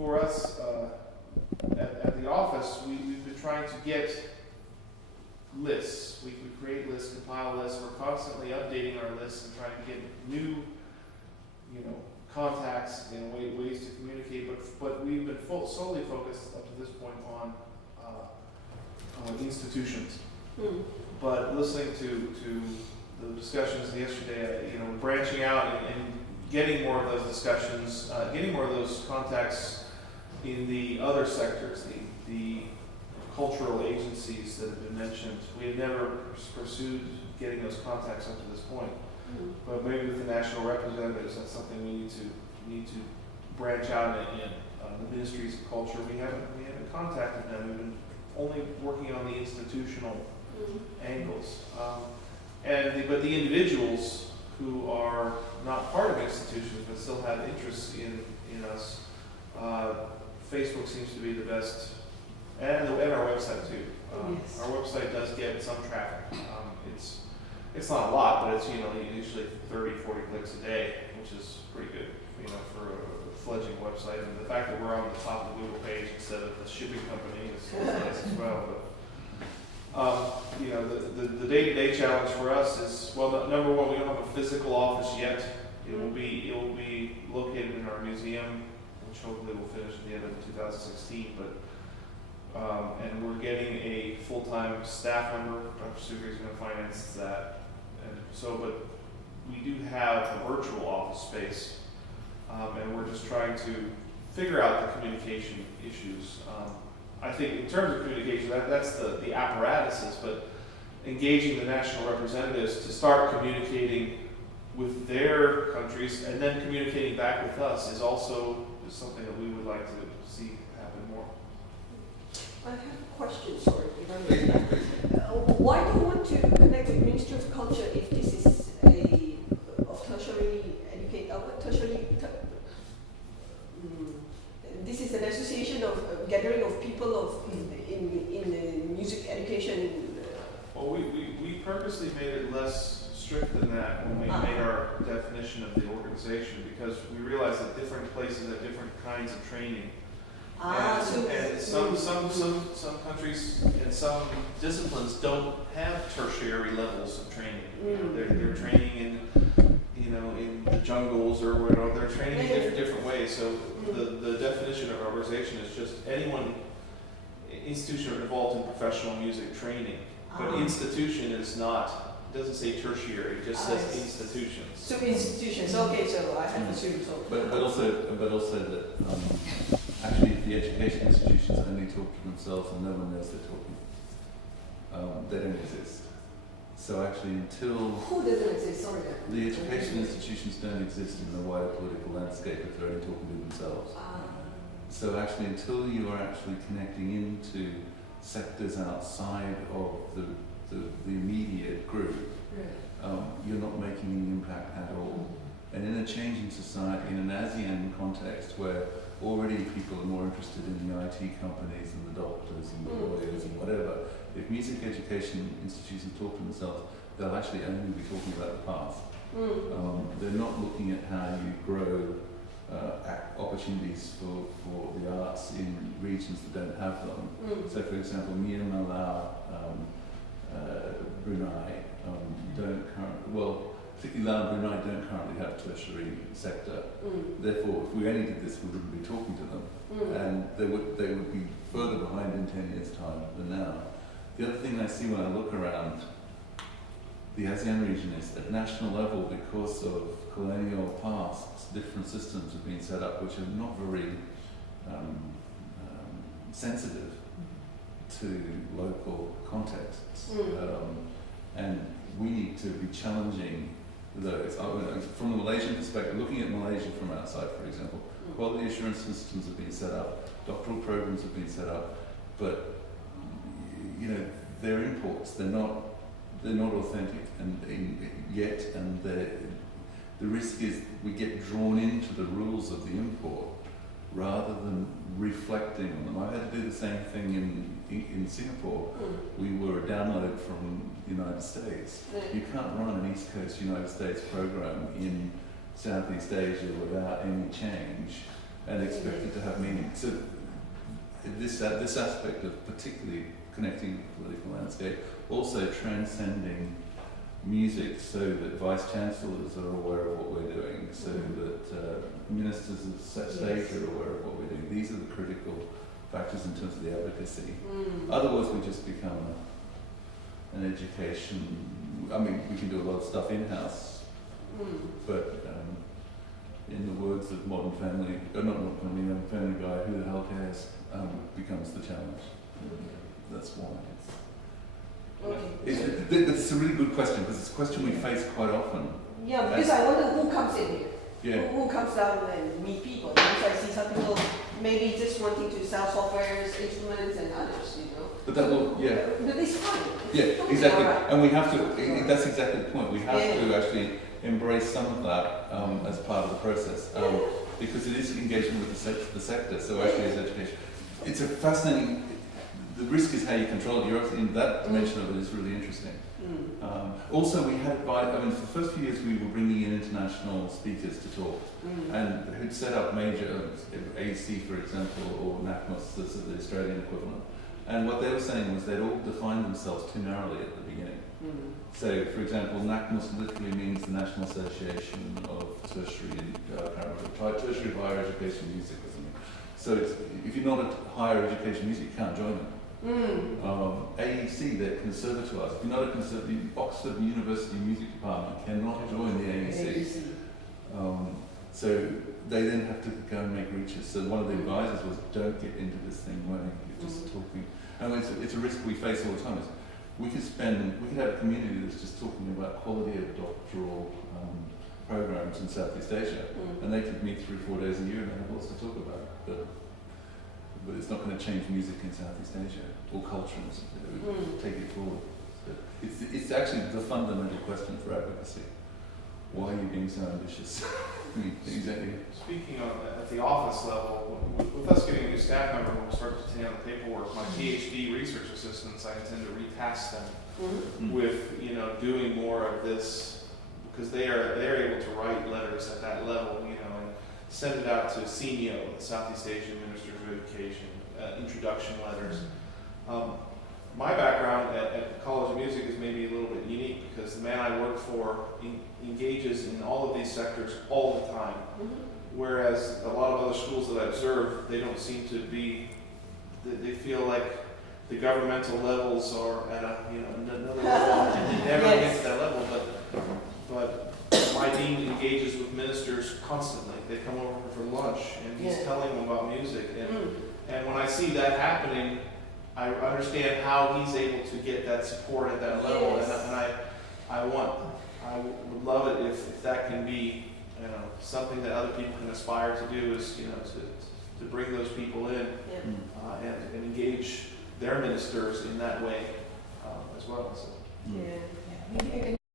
for us at the office, we've been trying to get lists. We create lists, compile lists. We're constantly updating our lists and trying to get new, contacts and ways to communicate. But we've been solely focused up to this point on institutions. But listening to the discussions yesterday, branching out and getting more of those discussions, getting more of those contacts in the other sectors, the cultural agencies that have been mentioned. We had never pursued getting those contacts up to this point, but maybe with the national representatives, that's something we need to branch out in. The ministries of culture, we haven't contacted them. We've been only working on the institutional angles, but the individuals who are not part of institutions but still have interests in us, Facebook seems to be the best, and our website too. Yes. Our website does get some traffic. It's not a lot, but it's usually 30, 40 clicks a day, which is pretty good, for a fledgling website. And the fact that we're on the top of the Google page instead of the shipping company is nice as well. But the day-to-day challenge for us is, well, number one, we don't have a physical office yet. It will be located in our museum, which hopefully will finish at the end of 2016. And we're getting a full-time staff member. Dr. Sucre is going to finance that. But we do have a virtual office space, and we're just trying to figure out the communication issues. I think in terms of communication, that's the apparatuses, but engaging the national representatives to start communicating with their countries and then communicating back with us is also something that we would like to see happen more. I have a question, sorry, if I may. Why do you want to connect with Ministry of Culture if this is this is an association of gathering of people in music education? Well, we purposely made it less strict than that when we made our definition of the organization, because we realized that different places have different kinds of training. And some countries and some disciplines don't have tertiary levels of training. They're training in the jungles or whatever. They're training in different ways. So the definition of organization is just institution involved in professional music training. But institution is not, doesn't say tertiary, it just says institutions. So institutions, okay, so I have assumed so. But also that actually the education institutions only talk to themselves and no one knows they're talking. They don't exist. So actually until... Who doesn't exist? Sorry. The education institutions don't exist in the wider political landscape if they're only talking to themselves. So actually until you are actually connecting into sectors outside of the immediate group, you're not making any impact at all. And in a changing society, in an ASEAN context where already people are more interested in the IT companies and the doctors and the lawyers and whatever, if music education institutions talk to themselves, they'll actually only be talking about the past. They're not looking at how you grow opportunities for the arts in regions that don't have them. So for example, Myanmar, Laos, Brunei particularly Laos and Brunei don't currently have a tertiary sector. Therefore, if we only did this, we wouldn't be talking to them. And they would be further behind in 10 years' time than now. The other thing I see when I look around the ASEAN region is at national level, because of colonial past, different systems have been set up which are not very sensitive to local contexts. And we need to be challenging those. From the Malaysian perspective, looking at Malaysia from outside, for example, quality assurance systems have been set up, doctoral programs have been set up, but they're imports. They're not authentic, and the risk is we get drawn into the rules of the import rather than reflecting on them. I had to do the same thing in Singapore. We were a download from the United States. You can't run an East Coast United States program in Southeast Asia without any change and expect it to have meaning. So this aspect of particularly connecting with the political landscape, also transcending music so that vice chancellors are aware of what we're doing, so that ministers of state are aware of what we're doing. These are the critical factors in terms of the advocacy. Otherwise we just become an education, I mean we can do a lot of stuff in-house, but in the words of Modern Family, not Modern Family, Family Guy, who the hell cares, becomes the challenge. That's why. It's a really good question, because it's a question we face quite often. Yeah, because I wonder who comes in here. Yeah. Who comes down and meet people? Because I see some people maybe just wanting to sell softwares, instruments, and others, you know. But that will, yeah. But it's fine. Yeah, It's exactly. all right. And we have to, that's exactly the point. We have Yeah. to actually embrace some of that as part of the process. Because it is engagement with the sector, so actually it's education. It's a fascinating, the risk is how you control it. You're obviously in that dimension of it is really interesting. Also, we had, for the first few years we were bringing in international speakers to talk, and who'd set up major, AEC for example, or NACMOS, the Australian equivalent. And what they were saying was they'd all defined themselves too narrowly at the beginning. So, for example, NACMOS literally means the National Association of Tertiary Higher Education Music or something. So it's, if you're not at higher education music, you can't join them. AEC, they're conservatoires. If you're not a conservative, Oxford University Music Department cannot join the AEC. So they then have to go and make reaches. So one of the advisors was, don't get into this thing where you're just talking. And it's a risk we face all the time. We could have a community that's just talking about quality of doctoral programs in Southeast Asia, and they could meet 3-4 days a year and they have lots to talk about. But it's not going to change music in Southeast Asia or culture and take it forward. So it's actually the fundamental question for advocacy. Why are you being so ambitious? Exactly. Speaking at the office level, with us getting a new staff member, when we start to take on the paperwork, my PhD research assistants, I intend to retask them with doing more of this, because they're able to write letters at that level, and send it out to SEADOM, the Southeast Asian Ministers of Education, introduction letters. My background at the College of Music is maybe a little bit unique, because the man I work for engages in all of these sectors all the time. Whereas a lot of other schools that I observe, they don't seem to be, they feel like the governmental levels are at another level, and they never get to that level. But my dean engages with ministers constantly. They come over for lunch, and he's telling them about music. And when I see that happening, I understand how he's able to get that support at that level. And I would love it if that can be something that other people can aspire to do, is to bring those people in and engage their ministers in that way as well. So. Yeah.